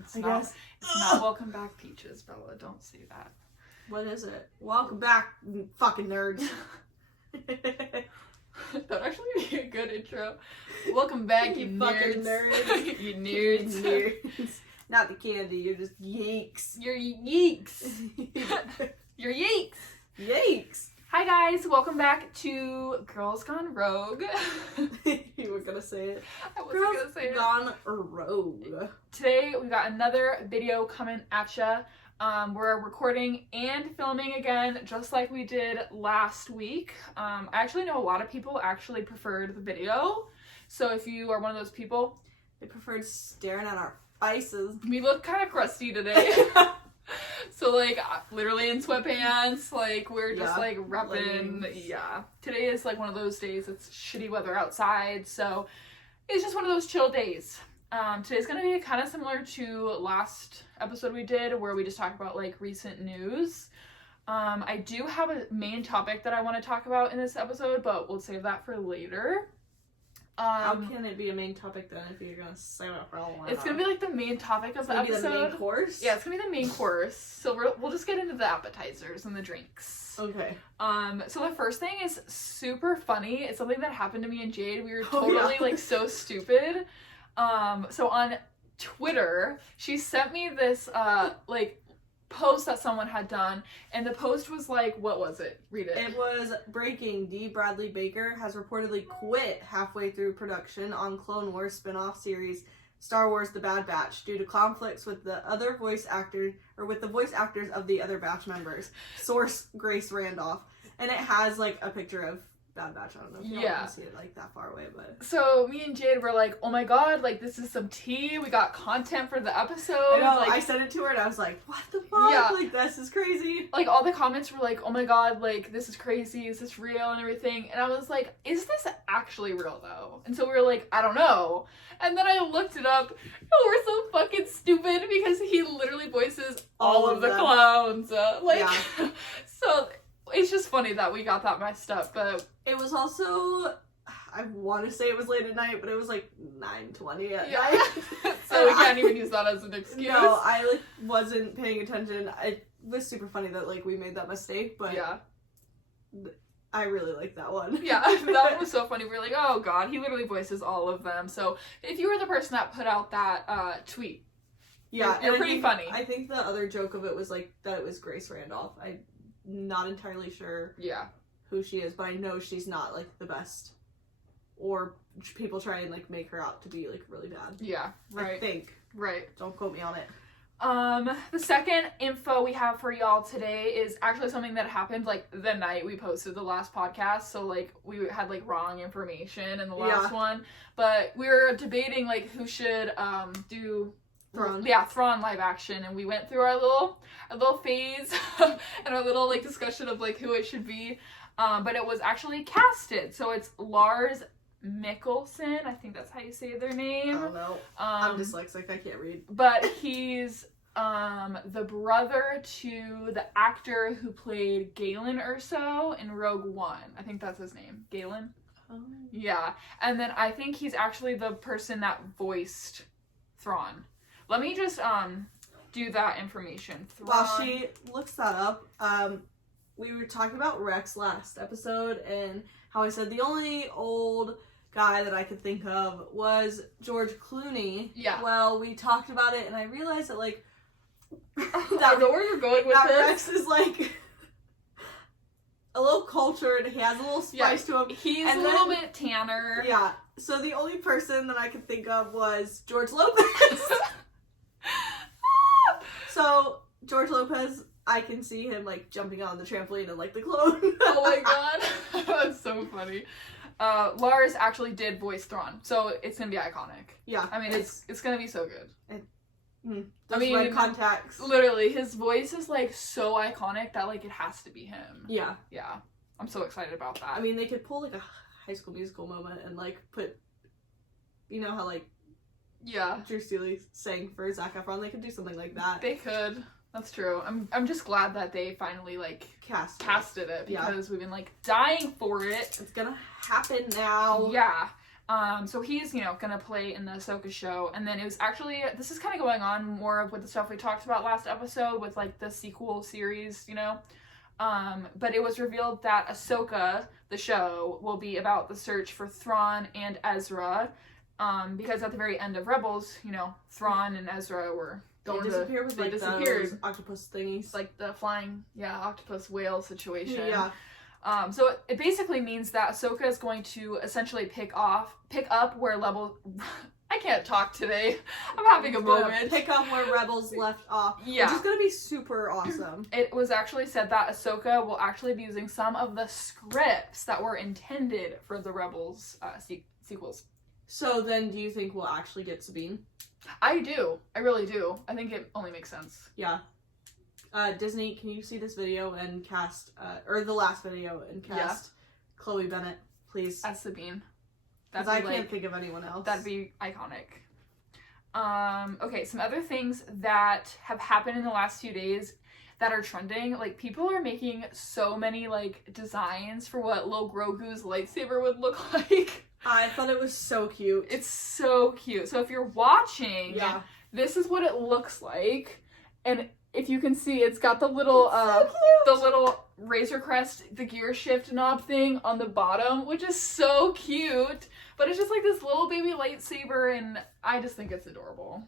It's not Welcome Back, Peaches, Bella. Don't say that. What is it? Welcome back, fucking nerds. That'd actually be a good intro. Welcome back, you fucking nerds. You nerds. Nerds. Not the candy, you're just yeeks. You're yeeks. You're yeeks. Yeeks. Hi guys, welcome back to Girls Gone Rogue. You were gonna say it. I wasn't gonna say it. Gone Rogue. Today we got another video coming at ya. We're recording and filming again, just like we did last week. I actually know a lot of people actually preferred the video. So if you are one of those people, they preferred staring at our faces. We look kind of crusty today. So like literally in sweatpants, like we're just like repping. Yeah. Today is like one of those days. It's shitty weather outside, so it's just one of those chill days. Today's gonna be kind of similar to last episode we did where we just talked about like recent news. I do have a main topic that I want to talk about in this episode, but we'll save that for later. How can it be a main topic then if you're gonna save it for a while? It's gonna be like the main topic of the episode. The main course? Yeah, it's gonna be the main course. So we'll just get into the appetizers and the drinks. Okay. So the first thing is super funny. It's something that happened to me and Jade. We were totally like so stupid. So on Twitter, she sent me this like post that someone had done, and the post was like, what was it? Read it. It was breaking. D. Bradley Baker has reportedly quit halfway through production on Clone Wars spin-off series Star Wars: The Bad Batch due to conflicts with the other voice actors of the other Batch members. Source: Grace Randolph. And it has like a picture of Bad Batch. I don't know if you can see it like that far away, but so me and Jade were like, oh my god, like this is some tea. We got content for the episode. I know, like, I sent it to her and I was like, what the fuck? Yeah. Like this is crazy. Like all the comments were like, oh my god, like this is crazy, is this real and everything? And I was like, is this actually real though? And so we were like, I don't know. And then I looked it up and we're so fucking stupid because he literally voices all of the clowns. So it's just funny that we got that messed up, but it was also, I want to say it was late at night, but it was like 9:20 at night. So we can't even use that as an excuse. No, I like wasn't paying attention. It was super funny that like we made that mistake, but yeah, I really like that one. Yeah, that one was so funny. We were like, oh god, he literally voices all of them. So if you were the person that put out that tweet, you're pretty funny. I think the other joke of it was like that it was Grace Randolph. I'm not entirely sure who she is, but I know she's not like the best, or people try and like make her out to be like really bad. Yeah, right. I think. Right. Don't quote me on it. The second info we have for y'all today is actually something that happened like the night we posted the last podcast. So like we had like wrong information in the last one, but we were debating like who should do Thrawn. Yeah, Thrawn live action, and we went through our little phase and our little like discussion of like who it should be. But it was actually casted, so it's Lars Mikkelsen. I think that's how you say their name. I don't know. I'm dyslexic. I can't read. But he's the brother to the actor who played Galen Erso in Rogue One. I think that's his name, Galen. Oh. Yeah, and then I think he's actually the person that voiced Thrawn. Let me just do that information. While she looks that up, we were talking about Rex last episode and how I said the only old guy that I could think of was George Clooney. Yeah. Well, we talked about it and I realized that like I know where you're going with this. Rex is like a little cultured. He has a little spice to him. He's a little bit tanner. Yeah. So the only person that I could think of was George Lopez. So George Lopez, I can see him like jumping on the trampoline and like the clone. Oh my god, that's so funny. Lars actually did voice Thrawn, so it's gonna be iconic. Yeah, I mean it's gonna be so good. Red contacts. Literally, his voice is like so iconic that like it has to be him. Yeah, I'm so excited about that. I mean, they could pull like a High School Musical moment and like put, you know how like. Yeah, Drew Steele sang for Zac Efron. They could do something like that. They could. That's true. I'm just glad that they finally like casted it because we've been like dying for it. It's gonna happen now. Yeah. So he's, you know, gonna play in the Ahsoka show, and then it was actually, this is kind of going on more of with the stuff we talked about last episode with, like, the sequel series, you know? But it was revealed that Ahsoka, the show, will be about the search for Thrawn and Ezra, because at the very end of Rebels, you know, Thrawn and Ezra were They disappeared with, like, those octopus thingies. Like the flying, octopus whale situation. Yeah. So it basically means that Ahsoka is going to essentially pick up where I can't talk today. I'm having a moment. Pick up where Rebels left off. Yeah. Which is gonna be super awesome. It was actually said that Ahsoka will actually be using some of the scripts that were intended for the Rebels sequels. So then, do you think we'll actually get Sabine? I do. I really do. I think it only makes sense. Yeah. Disney, can you see this video and cast, or the last video and cast Chloe Bennett, please? As Sabine. Because I can't think of anyone else. That'd be iconic. Okay, some other things that have happened in the last few days that are trending. Like, people are making so many, like, designs for what Lil Grogu's lightsaber would look like. I thought it was so cute. It's so cute. So if you're watching, this is what it looks like. And if you can see, it's got the little the little Razor Crest, the gear shift knob thing on the bottom, which is so cute. But it's just like this little baby lightsaber, and I just think it's adorable.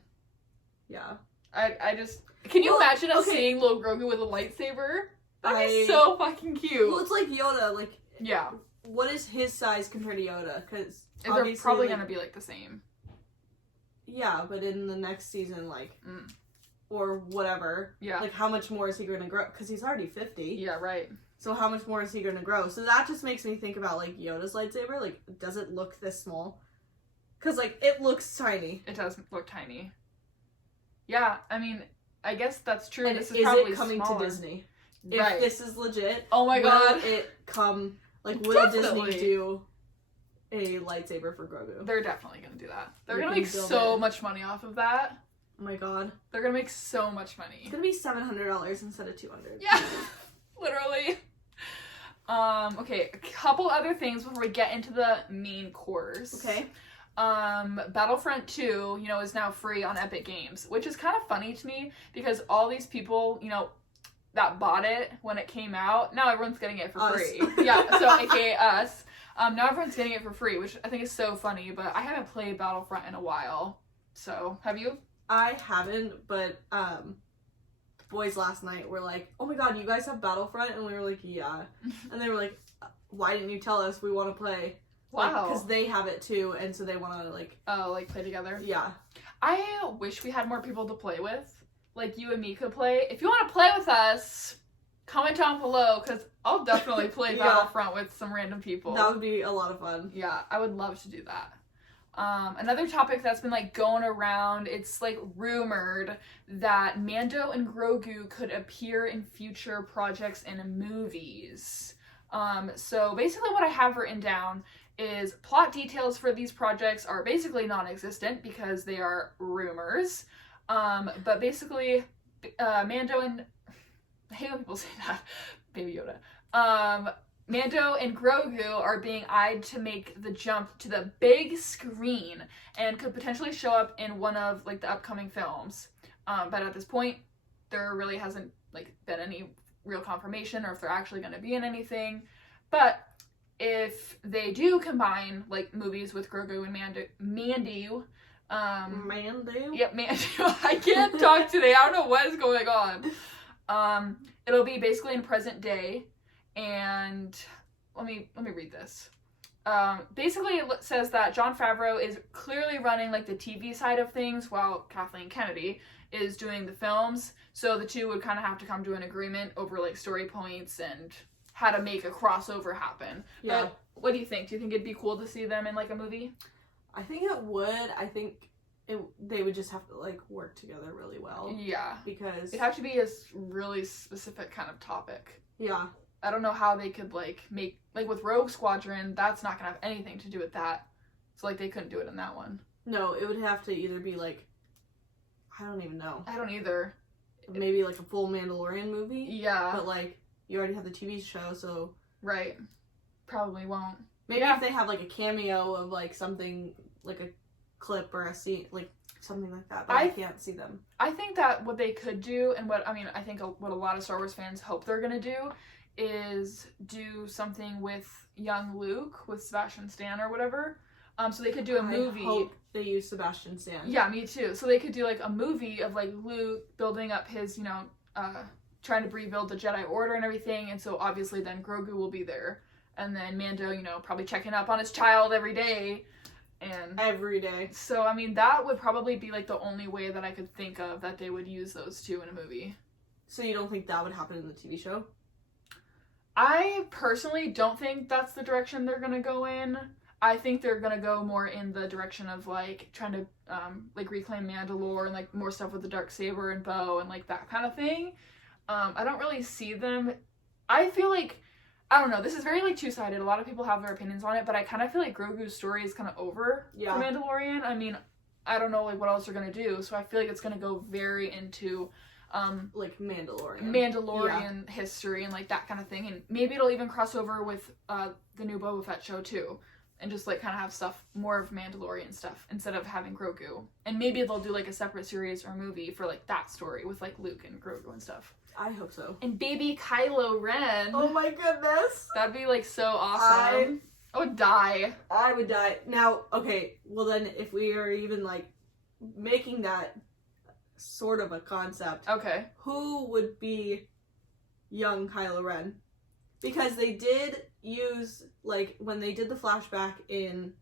Yeah. I just... Can you imagine us seeing Lil Grogu with a lightsaber? That'd be so fucking cute. Well, it's like Yoda, like... Yeah. What is his size compared to Yoda? Because they're probably gonna be, like, the same. Yeah, but in the next season, like... Or whatever. Yeah. Like, how much more is he going to grow? Because he's already 50. Yeah, right. So how much more is he going to grow? So that just makes me think about, like, Yoda's lightsaber. Like, does it look this small? Because, like, it looks tiny. It does look tiny. Yeah, I mean, I guess that's true. And this is probably it coming smaller. To Disney? If this is legit, oh my god, will it come, like, will Disney do a lightsaber for Grogu? They're definitely going to do that. They're going to make so much money off of that. Oh my god. They're gonna make so much money. It's gonna be $700 instead of $200. Yeah, literally. Okay, a couple other things before we get into the main course. Okay. Battlefront 2, you know, is now free on Epic Games, which is kind of funny to me because all these people, you know, that bought it when it came out, now everyone's getting it for free. Yeah, so aka us. Now everyone's getting it for free, which I think is so funny, but I haven't played Battlefront in a while. So, have you? I haven't, but the boys last night were like, oh my god, you guys have Battlefront? And we were like, yeah. And they were like, why didn't you tell us? We want to play. Wow. Because they have it too, and so they want to, like... Oh, like, play together? Yeah. I wish we had more people to play with. Like, you and me could play. If you want to play with us, comment down below, because I'll definitely play Battlefront with some random people. That would be a lot of fun. Yeah, I would love to do that. Another topic that's been, like, going around, it's, like, rumored that Mando and Grogu could appear in future projects and movies. So basically what I have written down is plot details for these projects are basically non-existent because they are rumors. But basically, Mando and... I hate when people say that. Baby Yoda. Mando and Grogu are being eyed to make the jump to the big screen and could potentially show up in one of, like, the upcoming films. But at this point, there really hasn't, like, been any real confirmation or if they're actually going to be in anything. But if they do combine, like, movies with Grogu and Mando. Mando? Yep, Mando. I can't talk today. I don't know what is going on. It'll be basically in present day. And let me read this. Basically, it says that Jon Favreau is clearly running, like, the TV side of things while Kathleen Kennedy is doing the films. So the two would kind of have to come to an agreement over, like, story points and how to make a crossover happen. Yeah. But what do you think? Do you think it'd be cool to see them in, like, a movie? I think it would. I think they would just have to, like, work together really well. Yeah. Because... it'd have to be a really specific kind of topic. Yeah. I don't know how they could, like, make... like, with Rogue Squadron, that's not gonna have anything to do with that. So, like, they couldn't do it in that one. No, it would have to either be, like... I don't even know. I don't either. Maybe, like, a full Mandalorian movie? Yeah. But, like, you already have the TV show, so... Right. Probably won't. Maybe if they have, like, a cameo of, like, something, like a clip or a scene, like, something like that, but I can't see them. I think that what they could do, and I think what a lot of Star Wars fans hope they're gonna do, is do something with young Luke, with Sebastian Stan or whatever. So they could do a movie. I hope they use Sebastian Stan. Yeah, me too. So they could do, like, a movie of, like, Luke building up his, trying to rebuild the Jedi Order and everything, and so obviously then Grogu will be there. And then Mando, probably checking up on his child every day. And every day. So, I mean, that would probably be, like, the only way that I could think of that they would use those two in a movie. So you don't think that would happen in the TV show? I personally don't think that's the direction they're gonna go in. I think they're gonna go more in the direction of, like, trying to, reclaim Mandalore and, like, more stuff with the Darksaber and bow and, like, that kind of thing. I don't really see them... I feel like... I don't know, this is very, like, two-sided. A lot of people have their opinions on it, but I kind of feel like Grogu's story is kind of over for Mandalorian. I mean, I don't know, like, what else they're gonna do, so I feel like it's gonna go very into... like Mandalorian history and, like, that kind of thing, and maybe it'll even cross over with the new Boba Fett show too, and just, like, kind of have stuff, more of Mandalorian stuff instead of having Grogu, and maybe they'll do, like, a separate series or movie for, like, that story with, like, Luke and Grogu and stuff. I hope so. And baby Kylo Ren. Oh my goodness, that'd be, like, so awesome. I would die. I would die. Now, okay, well then, if we are even, like, making that sort of a concept. Okay. Who would be young Kylo Ren? Because they did use, like, when they did the flashback in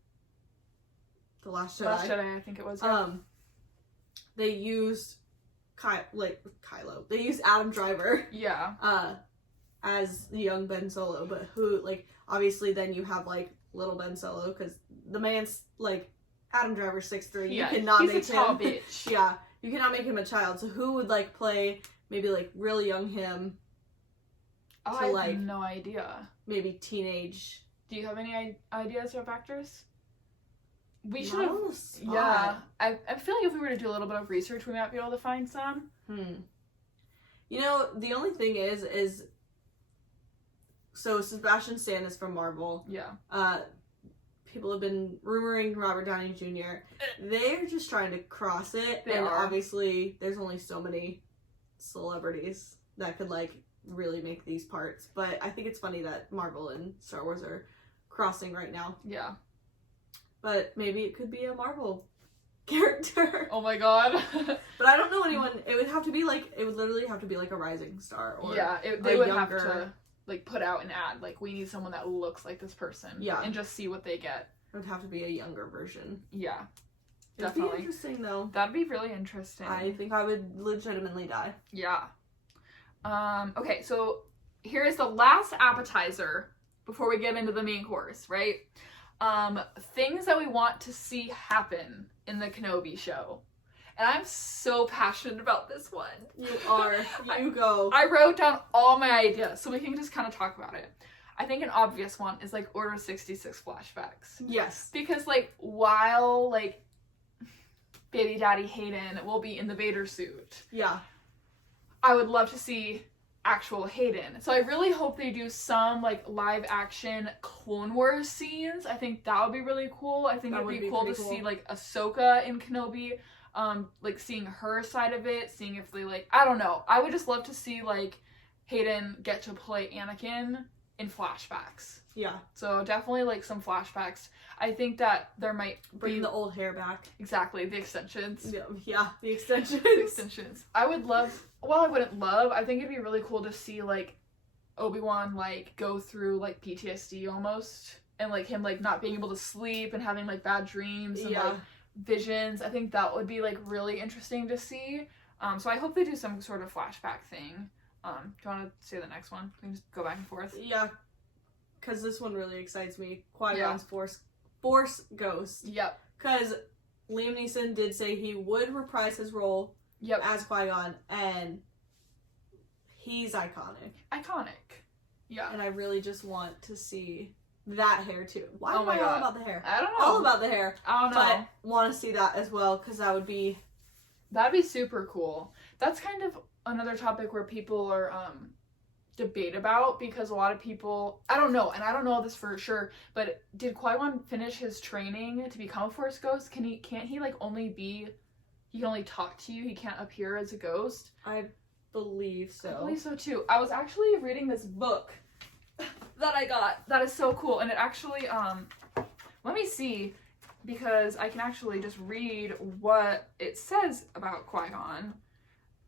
The Last Jedi. Last Jedi, I think it was. Yeah. They used Kylo. They used Adam Driver. Yeah. As the young Ben Solo, but who, like, obviously then you have, like, little Ben Solo, because the man's, like, Adam Driver's 6'3". Yeah, you cannot he's make a tall him bitch. Yeah. You cannot make him a child, so who would, like, play maybe, like, really young him to, I have like, no idea. Maybe teenage. Do you have any ideas of actors? We should have. Yeah. I feel like if we were to do a little bit of research, we might be able to find some. You know, the only thing is so Sebastian Stan is from Marvel. Yeah. People have been rumoring Robert Downey Jr. They're just trying to cross it. They are. Obviously, there's only so many celebrities that could, like, really make these parts. But I think it's funny that Marvel and Star Wars are crossing right now. Yeah. But maybe it could be a Marvel character. Oh my god. But I don't know anyone. It would literally have to be, like, a rising star. Or they would have to, like, put out an ad, like, we need someone that looks like this person. Yeah. And just see what they get. It would have to be a younger version. Yeah. It'd Definitely. be interesting, though. That'd be really interesting. I think I would legitimately die. Yeah. Okay, so here's the last appetizer before we get into the main course, right? Things that we want to see happen in the Kenobi show. And I'm so passionate about this one. You are. You go. I wrote down all my ideas, so we can just kind of talk about it. I think an obvious one is, like, Order 66 flashbacks. Yes. Because, like, while, like, baby daddy Hayden will be in the Vader suit. Yeah. I would love to see actual Hayden. So I really hope they do some, like, live action Clone Wars scenes. I think that would be really cool. I think it'd be cool to see, like, Ahsoka in Kenobi. Like, seeing her side of it, seeing if they, like, I don't know. I would just love to see, like, Hayden get to play Anakin in flashbacks. Yeah. So definitely, like, some flashbacks. I think that there might bring the old hair back. Exactly, the extensions. Yeah, the extensions. The extensions. I would love, well, I wouldn't love, I think it'd be really cool to see, like, Obi-Wan, like, go through, like, PTSD almost. And, like, him, like, not being able to sleep and having, like, bad dreams and, like, visions. I think that would be, like, really interesting to see. So I hope they do some sort of flashback thing. Do you want to say the next one? We can just go back and forth. Yeah, because this one really excites me. Qui-Gon's Force Ghost. Yep. Because Liam Neeson did say he would reprise his role as Qui-Gon, and he's iconic. Iconic. Yeah. And I really just want to see that hair too. Why am I all about the hair? I don't know. All about the hair. I don't know. But want to see that as well, because that'd be super cool. That's kind of another topic where people are debate about, because a lot of people, I don't know, and I don't know this for sure, but did Qui-Gon finish his training to become a Force ghost? Can't he like he can only talk to you, he can't appear as a ghost? I believe so. I believe so too. I was actually reading this book that I got that is so cool, and it actually let me see, because I can actually just read what it says about Qui-Gon.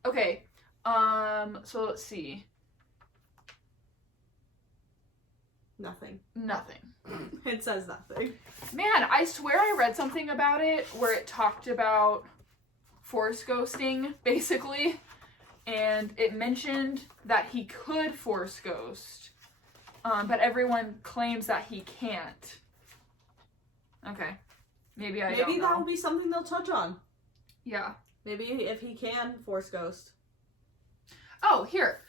Okay, so let's see. Nothing. It says nothing. Man, I swear I read something about it where it talked about Force ghosting, basically, and it mentioned that he could Force ghost, but everyone claims that he can't. Okay. Maybe don't know. That will be something they'll touch on. Yeah. Maybe if he can Force ghost. Oh, here.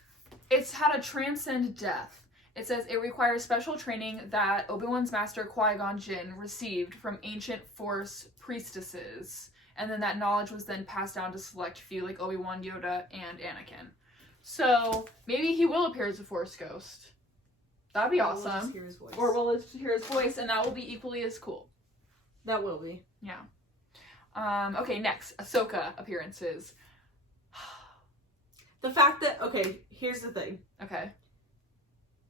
It's how to transcend death. It says it requires special training that Obi-Wan's master Qui-Gon Jinn received from ancient Force priestesses, and then that knowledge was then passed down to select few like Obi-Wan, Yoda, and Anakin. So maybe he will appear as a Force ghost. That'd be awesome. We'll just hear his voice. Or we'll just hear his voice, and that will be equally as cool. That will be. Yeah. Okay, next. Ahsoka appearances. The fact that, okay, here's the thing. Okay.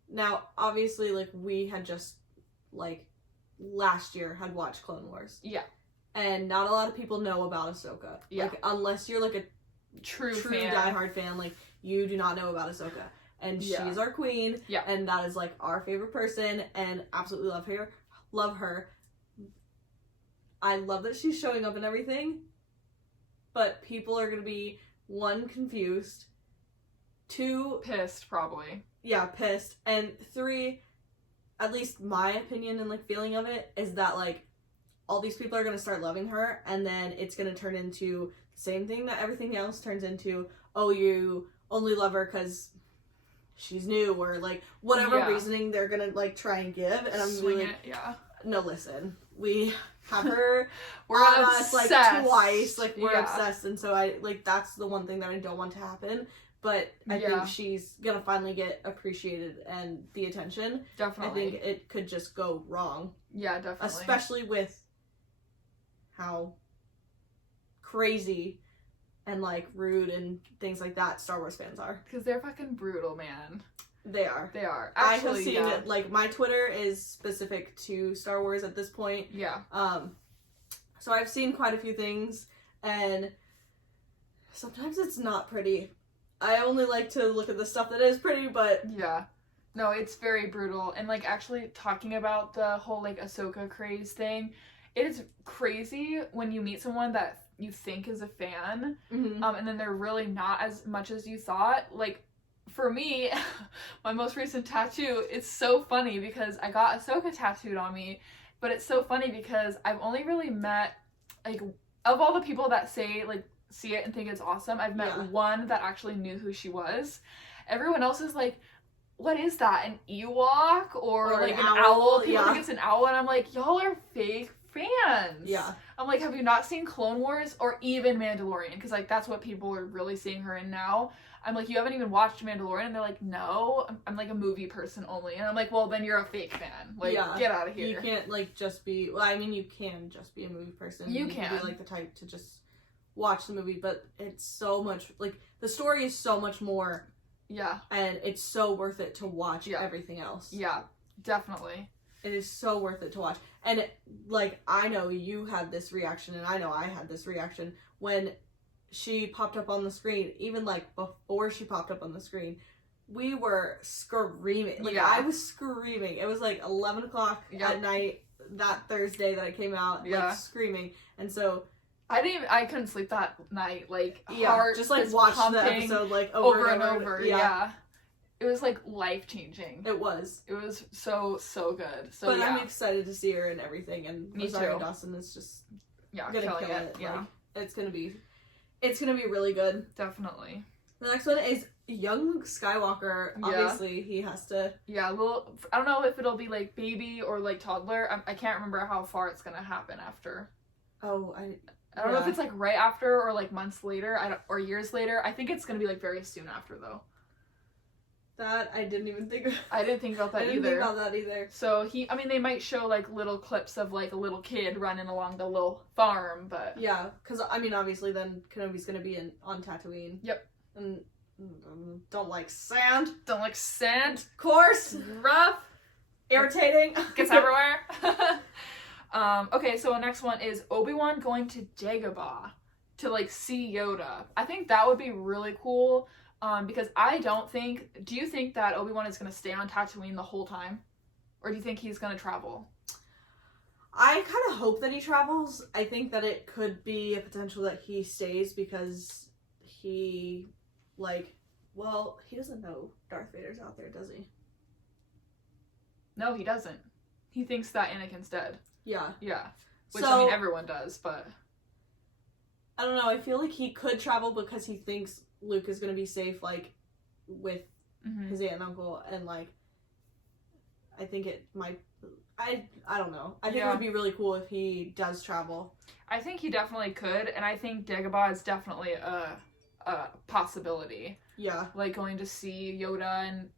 Now, obviously, like, we had just, like, last year had watched Clone Wars. Yeah. And not a lot of people know about Ahsoka. Yeah. Like, unless you're, like, a true fan. diehard fan, like, you do not know about Ahsoka. And she's our queen. Yeah. And that is, like, our favorite person. And absolutely love her. I love that she's showing up and everything. But people are going to be, 1, confused. 2... pissed, probably. Yeah, pissed. And 3, at least my opinion and, like, feeling of it, is that, like, all these people are going to start loving her, and then it's going to turn into the same thing that everything else turns into. Oh, you only love her because she's new, or, like, whatever reasoning they're going to, like, try and give. And I'm Swing like, it, yeah. No, listen. We have her we're obsessed. Like, twice. Like, we're obsessed. And so that's the one thing that I don't want to happen. But I think she's gonna finally get appreciated and the attention. Definitely. I think it could just go wrong. Yeah, definitely. Especially with how crazy and, like, rude and things like that Star Wars fans are. Because they're fucking brutal, man. They are. Actually, I have seen it. Like, my Twitter is specific to Star Wars at this point. Yeah. So I've seen quite a few things, and sometimes it's not pretty. I only like to look at the stuff that is pretty, but... Yeah. No, it's very brutal. And, like, actually talking about the whole, like, Ahsoka craze thing, it is crazy when you meet someone that you think is a fan, and then they're really not as much as you thought. Like, for me, my most recent tattoo, it's so funny because I got Ahsoka tattooed on me, but it's so funny because I've only really met, like, of all the people that say, like, see it and think it's awesome, I've met one that actually knew who she was. Everyone else is like, what is that, an Ewok or like an owl? People think it's an owl, and I'm like, y'all are fake fans. Yeah. I'm like, have you not seen Clone Wars or even Mandalorian? Because, like, that's what people are really seeing her in now. I'm like, you haven't even watched Mandalorian? And they're like, no, I'm like a movie person only. And I'm like, well, then you're a fake fan. Like, get out of here. You can't, like, just be, well, I mean, you can just be a movie person. You can be, like, the type to just watch the movie, but it's so much, like, the story is so much more. Yeah. And it's so worth it to watch everything else. Yeah, definitely. It is so worth it to watch. And, like, I know you had this reaction, and I know I had this reaction when she popped up on the screen. Even, like, before she popped up on the screen, we were screaming. Like, I was screaming. It was, like, 11 o'clock at night that Thursday that it came out, like, screaming. And so... I couldn't sleep that night, like, heart just, like, watch the episode, like, over and over. Yeah. It was, like, life-changing. It was. It was so good. So, but I'm excited to see her and everything, and Rosario Dawson is just gonna kill it. Yeah. Like, it's gonna be really good. Definitely. The next one is young Skywalker. Obviously, he has to... Yeah, well, I don't know if it'll be, like, baby or, like, toddler. I can't remember how far it's gonna happen after. Oh, I don't know if it's, like, right after or, like, months later or years later. I think it's gonna be, like, very soon after, though. That I didn't even think of. I didn't think about that either. I didn't think about that either. So they might show like little clips of like a little kid running along the little farm, but yeah, because obviously then Kenobi's gonna be on Tatooine. Yep. And don't like sand. Don't like sand. Coarse. Rough. Irritating. Gets everywhere. Okay, so the next one is Obi-Wan going to Dagobah to like see Yoda. I think that would be really cool. Because do you think that Obi-Wan is going to stay on Tatooine the whole time? Or do you think he's going to travel? I kind of hope that he travels. I think that it could be a potential that he stays because he doesn't know Darth Vader's out there, does he? No, he doesn't. He thinks that Anakin's dead. Yeah. Yeah. Which, I mean, everyone does, but... I don't know, I feel like he could travel because he thinks Luke is gonna be safe, like, with his aunt and uncle, and, like, I think it might... I don't know. I think it would be really cool if he does travel. I think he definitely could, and I think Dagobah is definitely a possibility. Yeah. Like, going to see Yoda and,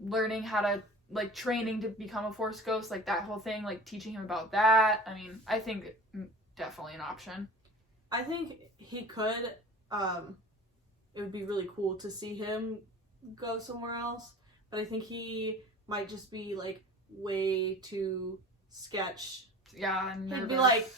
learning how to, like, training to become a Force ghost, like, that whole thing, like, teaching him about that. I mean, I think definitely an option. I think he could, it would be really cool to see him go somewhere else, but I think he might just be, like, way too sketch. Yeah, nervous. He'd be like,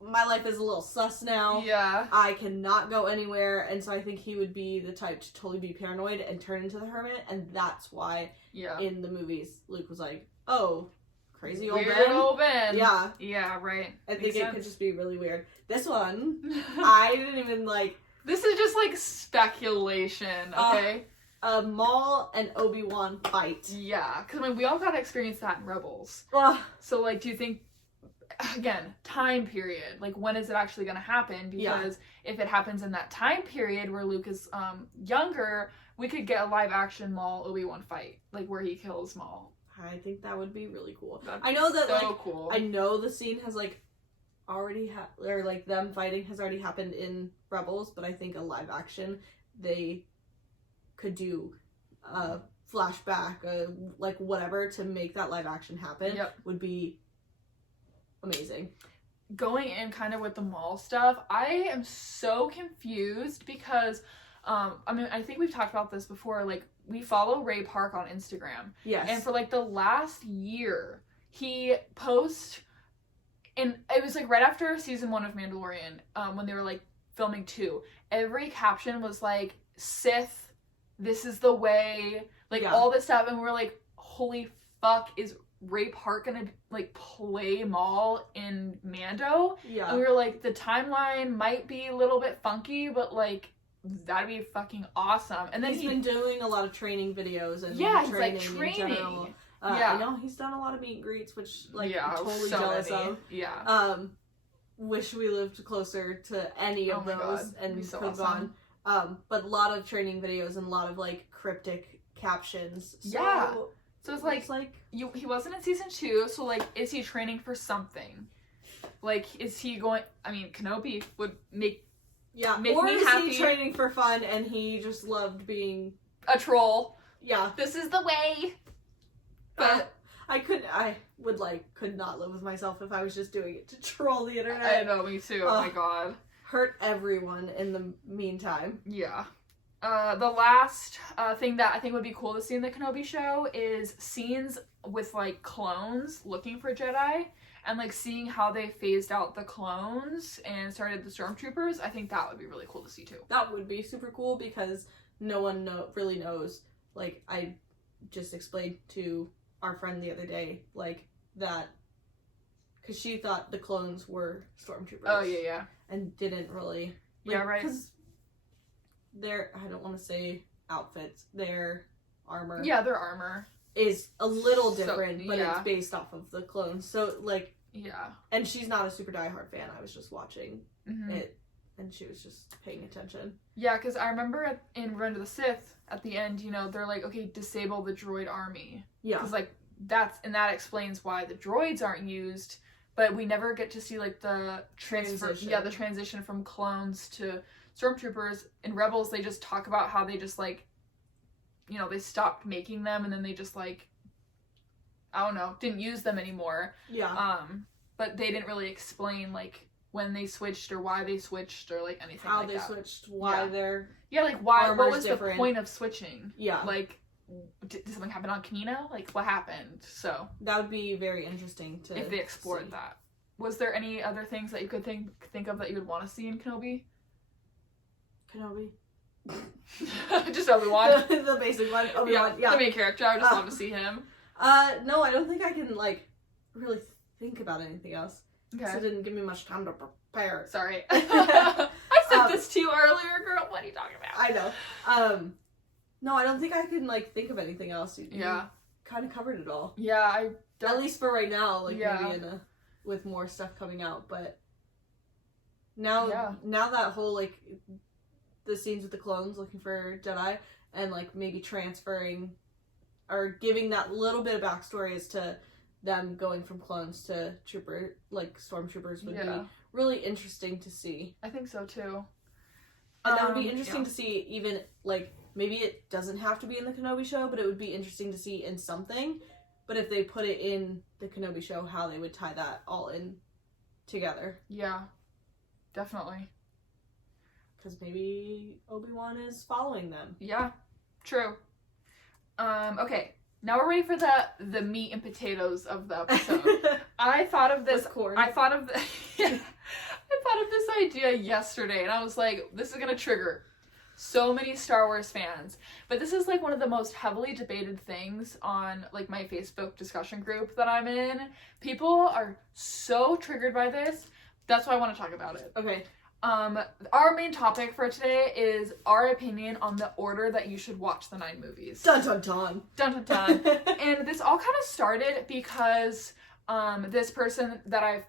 my life is a little sus now. Yeah. I cannot go anywhere, and so I think he would be the type to totally be paranoid and turn into the hermit, and that's why in the movies, Luke was like, oh, crazy old weird Ben. Old Ben. Yeah. Yeah, right. I think it could just be really weird. This one, I didn't even like... This is just like speculation, okay? A Maul and Obi-Wan fight. Yeah, because I mean, we all got to experience that in Rebels. So, like, do you think, again, time period, like, when is it actually going to happen? Because if it happens in that time period where Luke is younger, we could get a live-action Maul Obi-Wan fight, like, where he kills Maul. I think that would be really cool. That'd I know that, so like, cool. I know the scene has, like, already or like them fighting has already happened in Rebels, but I think a live action they could do a flashback, like whatever to make that live action happen would be amazing. Going in kind of with the Maul stuff, I am so confused because I mean, I think we've talked about this before, like, we follow Ray Park on Instagram. Yes. And for like the last year, he posts, and it was like right after season 1 of Mandalorian, when they were like filming 2, every caption was like, Sith, this is the way, like all this stuff, and we're like, holy fuck, is Ray Park gonna like play Maul in Mando? Yeah. And we were like, the timeline might be a little bit funky, but like, that'd be fucking awesome. And then he's been doing a lot of training videos and he's like training. In general. I know he's done a lot of meet and greets, which like I'm totally jealous of. Yeah. Wish we lived closer to any of those. God. And so could awesome. gone. But a lot of training videos and a lot of like cryptic captions. So it's like he wasn't in season 2, so like, is he training for something? Like, is he going? I mean, Kenobi would make or me is happy. He training for fun and he just loved being a troll? Yeah, this is the way. But I could not live with myself if I was just doing it to troll the internet. I know, me too. Oh my god, hurt everyone in the meantime. Yeah. The last thing that I think would be cool to see in the Kenobi show is scenes with like clones looking for Jedi. And, like, seeing how they phased out the clones and started the stormtroopers, I think that would be really cool to see, too. That would be super cool because no one really knows. Like, I just explained to our friend the other day, like, that... Because she thought the clones were stormtroopers. Oh, yeah. And didn't really... Like, yeah, right. Because their, I don't want to say outfits, their armor... Yeah, their armor... is a little different, but it's based off of the clones. So, like... Yeah. And she's not a super diehard fan. I was just watching it, and she was just paying attention. Yeah, because I remember in Revenge of the Sith, at the end, they're like, okay, disable the droid army. Yeah. Because, like, that explains why the droids aren't used, but we never get to see, like, the transition. Yeah, the transition from clones to stormtroopers. In Rebels, they just talk about how they just, like, you know, they stopped making them and then they just like, I don't know, didn't use them anymore. Yeah. But they didn't really explain like when they switched or why they switched or like anything how like they that. switched, why they're like why, what was different. The point of switching? Yeah. Like, did something happen on Kamino? Like, what happened? So that would be very interesting to if they explored that. Was there any other things that you could think of that you would want to see in Kenobi? Just Obi-Wan. the basic one. Obi-Wan, yeah. The main character. I would just love to see him. No, I don't think I can, like, really think about anything else. Okay. So it didn't give me much time to prepare. Sorry. I said this to you earlier, girl. What are you talking about? I know. No, I don't think I can, like, think of anything else. You kind of covered it all. Yeah, at least for right now, like, maybe with more stuff coming out, but now that whole, like, the scenes with the clones looking for Jedi and, like, maybe transferring or giving that little bit of backstory as to them going from clones to stormtroopers would be really interesting to see. I think so too. And that would be interesting to see, even, like, maybe it doesn't have to be in the Kenobi show, but it would be interesting to see in something. But if they put it in the Kenobi show, how they would tie that all in together. Yeah, definitely. Because maybe Obi-Wan is following them. Yeah, true. Okay, now we're ready for the meat and potatoes of the episode. I thought of this. With corn. I thought of this idea yesterday, and I was like, this is gonna trigger so many Star Wars fans. But this is like one of the most heavily debated things on like my Facebook discussion group that I'm in. People are so triggered by this. That's why I want to talk about it. Okay. Our main topic for today is our opinion on the order that you should watch the 9 movies. Dun dun dun. Dun dun dun. And this all kind of started because this person that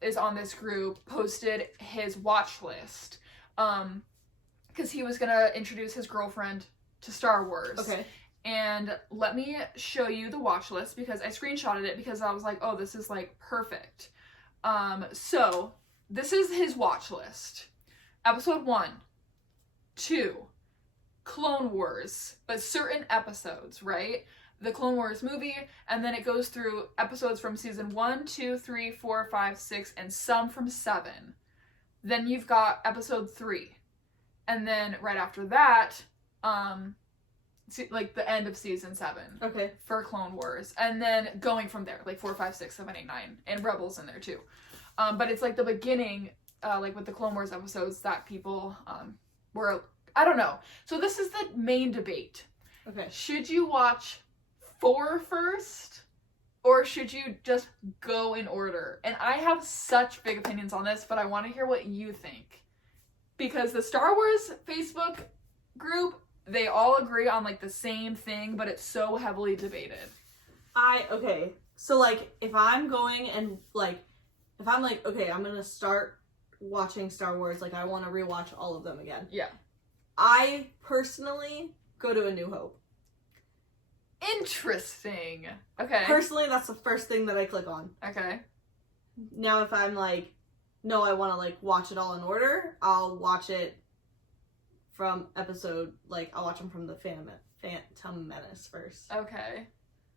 is on this group posted his watch list. Because he was gonna introduce his girlfriend to Star Wars. Okay. And let me show you the watch list because I screenshotted it because I was like, oh, this is like perfect. So this is his watch list. Episode 1, 2, Clone Wars, but certain episodes, right? The Clone Wars movie, and then it goes through episodes from season 1, 2, 3, 4, 5, 6, and some from 7. Then you've got episode 3. And then right after that, like the end of season 7. Okay. For Clone Wars. And then going from there, like 4, 5, 6, 7, 8, 9. And Rebels in there too. But it's like the beginning, like with the Clone Wars episodes that people were, I don't know. So this is the main debate. Okay. Should you watch 4 first? Or should you just go in order? And I have such big opinions on this, but I want to hear what you think. Because the Star Wars Facebook group, they all agree on like the same thing, but it's so heavily debated. Okay. So like, if I'm going and like, if I'm like, okay, I'm gonna start watching Star Wars, like I want to rewatch all of them again. Yeah. I personally go to A New Hope. Interesting. Okay. Personally, that's the first thing that I click on. Okay. Now, if I'm like, no, I want to like watch it all in order, I'll watch it from I'll watch them from the Phantom Menace first. Okay.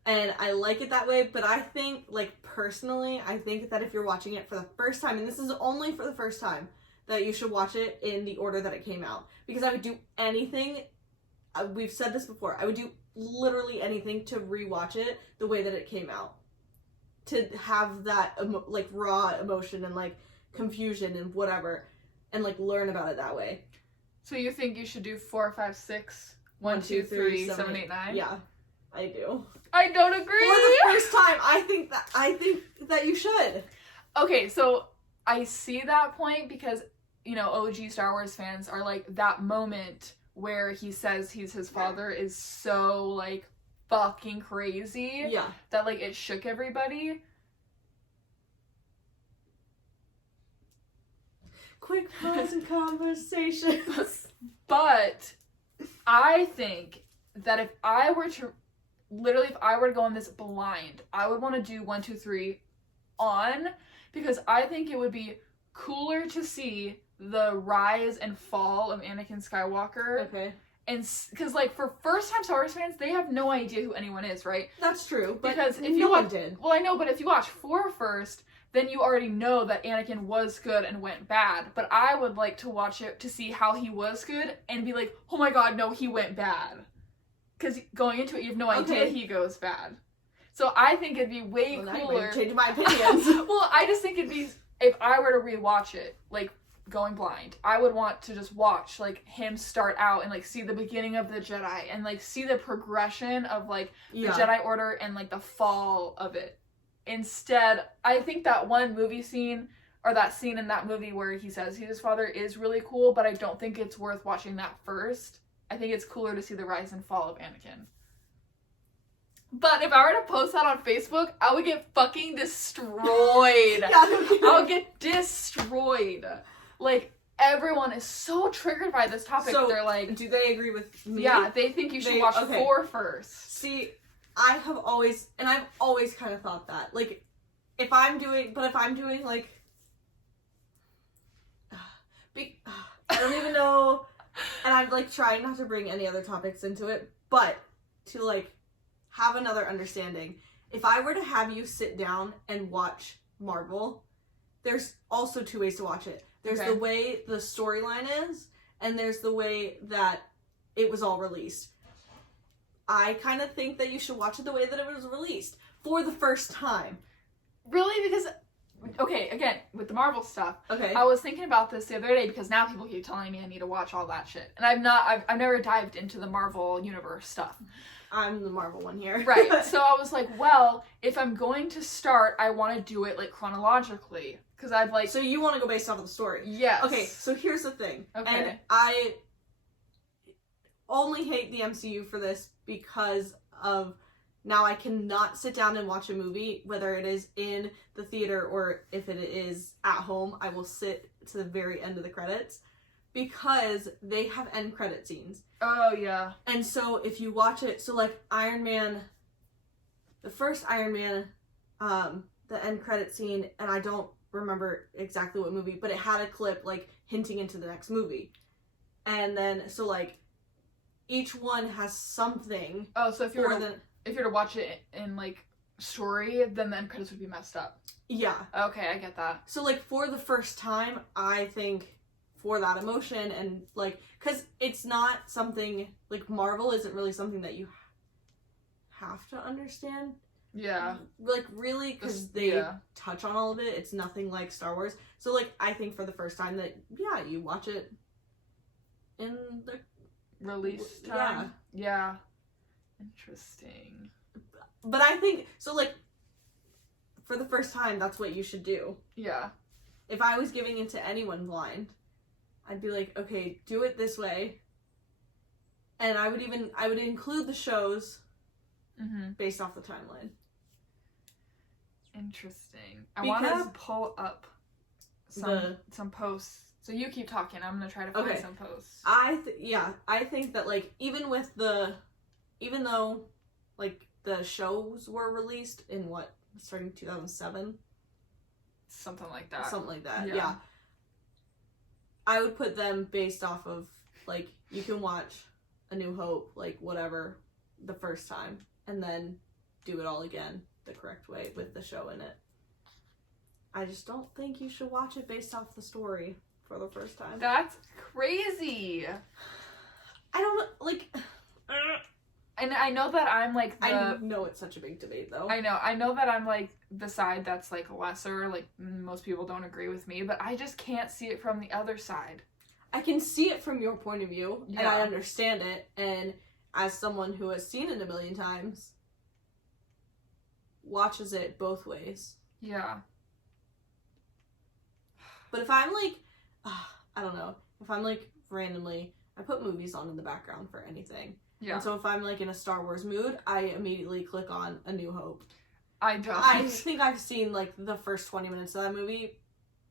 And I like it that way, but I think, like, personally, I think that if you're watching it for the first time, and this is only for the first time, that you should watch it in the order that it came out. Because I would do anything, we've said this before, I would do literally anything to rewatch it the way that it came out. To have that, like, raw emotion and, like, confusion and whatever, and, like, learn about it that way. So you think you should do 4, 5, 6, 1, 2, 3, 7, 8, 9? Yeah, I do. I don't agree. For the first time, I think that you should. Okay, so I see that point because, you know, OG Star Wars fans are like, that moment where he says he's his father is so, like, fucking crazy. Yeah. That, like, it shook everybody. Quick pause and conversations. But I think that if I were to go on this blind, I would want to do 1, 2, 3 on, because I think it would be cooler to see the rise and fall of Anakin Skywalker. Okay. And because like for first time Star Wars fans, they have no idea who anyone is, right? That's true. But because if no one did. Well, I know, but if you watch 4 first, then you already know that Anakin was good and went bad. But I would like to watch it to see how he was good and be like, oh my god, no, he went bad. Because going into it, you have no idea he goes bad. So I think it'd be way cooler. Change my opinions. Well, I just think it'd be, if I were to rewatch it, like, going blind, I would want to just watch like him start out and like see the beginning of the Jedi and like see the progression of like the Jedi Order and like the fall of it. Instead, I think that one movie scene or that scene in that movie where he says he's his father is really cool, but I don't think it's worth watching that first. I think it's cooler to see the rise and fall of Anakin. But if I were to post that on Facebook, I would get fucking destroyed. I would get destroyed. Like, everyone is so triggered by this topic. So, they're like... do they agree with me? Yeah, they think you should watch 4 first. See, I've always kind of thought that. Like, if I'm doing, like... I don't even know... And I'm, like, trying not to bring any other topics into it, but to, like, have another understanding. If I were to have you sit down and watch Marvel, there's also 2 ways to watch it. There's the way the storyline is, and there's the way that it was all released. I kind of think that you should watch it the way that it was released for the first time. Really? Because, okay, again, with the Marvel stuff, I was thinking about this the other day because now people keep telling me I need to watch all that shit. And I've never dived into the Marvel universe stuff. I'm the Marvel one here. Right. So I was like, well, if I'm going to start, I want to do it, like, chronologically. Because I'd like... So you want to go based off of the story? Yes. Okay, so here's the thing. Okay. And I only hate the MCU for this because of... Now I cannot sit down and watch a movie, whether it is in the theater or if it is at home. I will sit to the very end of the credits because they have end credit scenes. Oh, yeah. And so if you watch it... So, like, Iron Man... The first Iron Man, the end credit scene, and I don't remember exactly what movie, but it had a clip like hinting into the next movie. And then so like each one has something. Oh, so if you were to watch it in like story, then the end credits would be messed up. Yeah. Okay, I get that. So like for the first time, I think for that emotion and like cuz it's not something like Marvel isn't really something that you have to understand. Yeah. Like, really, because they touch on all of it. It's nothing like Star Wars. So, like, I think for the first time that, yeah, you watch it in the... Release time? Yeah. Interesting. But I think... So, like, for the first time, that's what you should do. Yeah. If I was giving it to anyone blind, I'd be like, okay, do it this way. And I would include the shows... Mm-hmm. Based off the timeline. Interesting. I want to pull up some posts. So you keep talking. I'm gonna try to find some posts. I think that like even though like the shows were released in starting 2007, something like that. Yeah. I would put them based off of like you can watch A New Hope like whatever the first time. And then do it all again the correct way with the show in it. I just don't think you should watch it based off the story for the first time. That's crazy. I don't know, like... And I know that I'm like I know it's such a big debate though. I know that I'm like the side that's like lesser, like most people don't agree with me, but I just can't see it from the other side. I can see it from your point of view, and I understand it, and... As someone who has seen it a million times, watches it both ways. Yeah. But if I'm like, I don't know, if I'm like randomly, I put movies on in the background for anything. Yeah. And so if I'm like in a Star Wars mood, I immediately click on A New Hope. I think I've seen like the first 20 minutes of that movie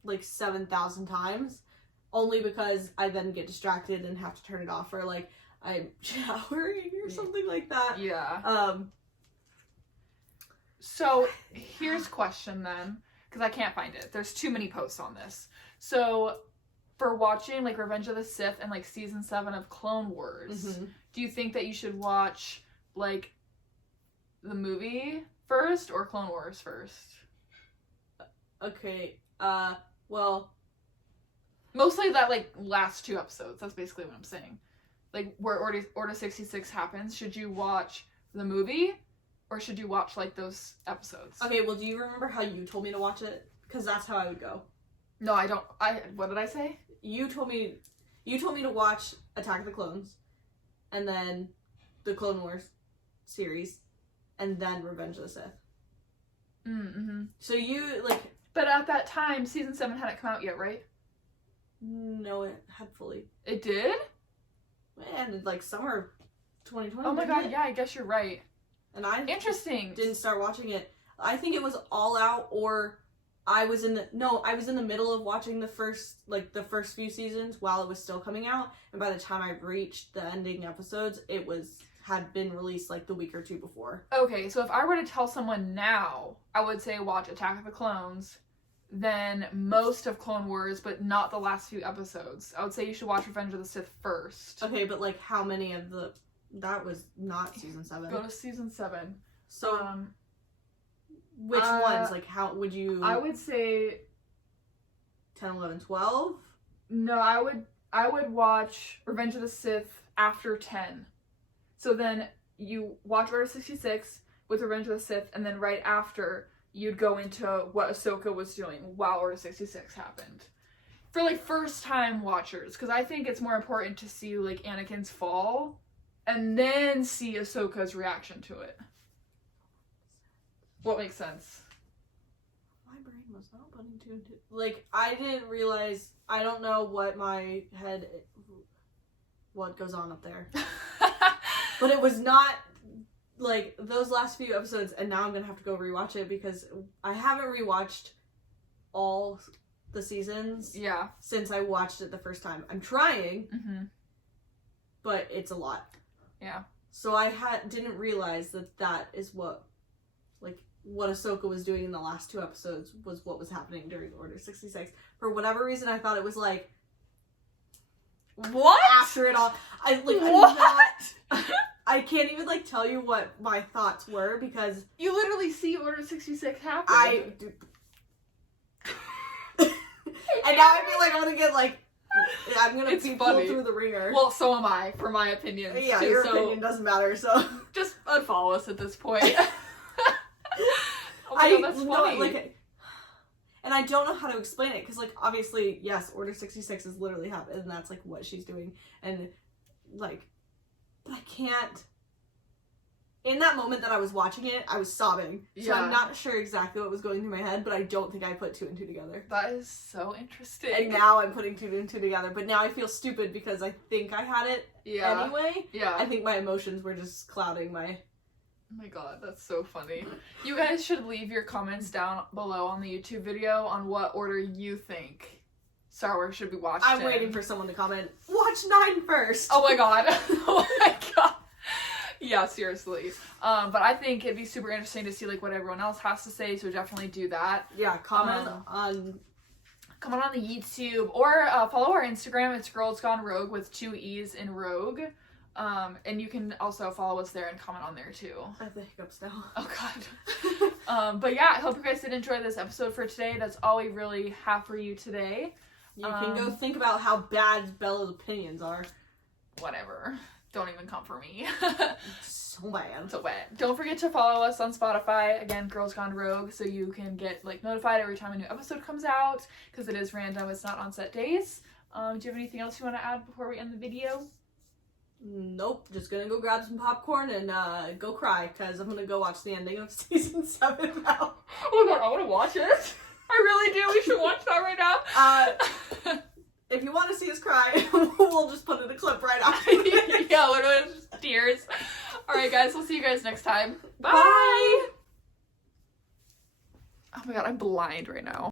like 7,000 times, only because I then get distracted and have to turn it off, or like I'm showering or something like that. Yeah. So here's a question then, because I can't find it. There's too many posts on this. So for watching, like, Revenge of the Sith and, like, season 7 of Clone Wars, do you think that you should watch, like, the movie first or Clone Wars first? Okay, well... Mostly that, like, last 2 episodes. That's basically what I'm saying. Like, where Order 66 happens, should you watch the movie or should you watch, like, those episodes? Okay, well, do you remember how you told me to watch it? Because that's how I would go. No, I don't. What did I say? You told me to watch Attack of the Clones, and then the Clone Wars series, and then Revenge of the Sith. Mm-hmm. So you, like... But at that time, season 7 hadn't come out yet, right? No, it had fully. It did? And like summer 2020. Oh my god, yeah, I guess you're right. And I Interesting. didn't start watching it. I think it was all out, or I was in the middle of watching the first few seasons while it was still coming out, and by the time I reached the ending episodes, had been released like the week or 2 before. Okay, so if I were to tell someone now, I would say watch Attack of the Clones, then most of Clone Wars, but not the last few episodes. I would say you should watch Revenge of the Sith first. Okay, but like how many of that was not season 7. Go to season 7. So, which ones? Like, how would you... I would say... 10, 11, 12? No, I would watch Revenge of the Sith after 10. So then you watch Order 66 with Revenge of the Sith, and then right after, you'd go into what Ahsoka was doing while Order 66 happened. For, like, first-time watchers, because I think it's more important to see, like, Anakin's fall, and then see Ahsoka's reaction to it. What makes sense? My brain was not putting 2 and 2. Like, I didn't realize... I don't know what my head... what goes on up there. But it was not... like, those last few episodes, and now I'm gonna have to go rewatch it because I haven't rewatched all the seasons since I watched it the first time. I'm trying, but it's a lot. Yeah. So I didn't realize that is what Ahsoka was doing in the last 2 episodes was what was happening during Order 66. For whatever reason, I thought it was like... What? After it all. I can't even, like, tell you what my thoughts were, because... You literally see Order 66 happen. And now I feel like I'm gonna get, like... I'm gonna be pulled through the ringer. Well, so am I, for my opinions, yeah, too, your opinion doesn't matter, so... Just unfollow us at this point. Oh my God, that's funny. And I don't know how to explain it, because, like, obviously, yes, Order 66 is literally happening, and that's, like, what she's doing. And, like... But I can't... In that moment that I was watching it, I was sobbing. So I'm not sure exactly what was going through my head, but I don't think I put 2 and 2 together. That is so interesting. And now I'm putting 2 and 2 together, but now I feel stupid because I think I had it anyway. Yeah. I think my emotions were just clouding my... Oh my god, that's so funny. You guys should leave your comments down below on the YouTube video on what order you think Star Wars should be watched I'm waiting for someone to comment, watch 9 first! Oh my god. Oh my god. Yeah, seriously. But I think it'd be super interesting to see, like, what everyone else has to say, so definitely do that. Yeah, comment on the YouTube, or follow our Instagram. It's Girls Gone Rogue with 2 E's in Rogue. And you can also follow us there and comment on there too. I have the hiccups now. Oh god. But yeah, I hope you guys did enjoy this episode for today. That's all we really have for you today. You can go think about how bad Bella's opinions are. Whatever. Don't even come for me. So bad. So bad. Don't forget to follow us on Spotify. Again, Girls Gone Rogue, so you can get, like, notified every time a new episode comes out, because it is random. It's not on set days. Do you have anything else you want to add before we end the video? Nope. Just gonna go grab some popcorn and go cry, because I'm gonna go watch the ending of season 7 now. Oh my god, I want to watch it. I really do. We should watch that right now. If you want to see us cry, we'll just put in a clip right after. Yeah, literally just tears. Alright guys, we'll see you guys next time. Bye! Bye! Oh my god, I'm blind right now.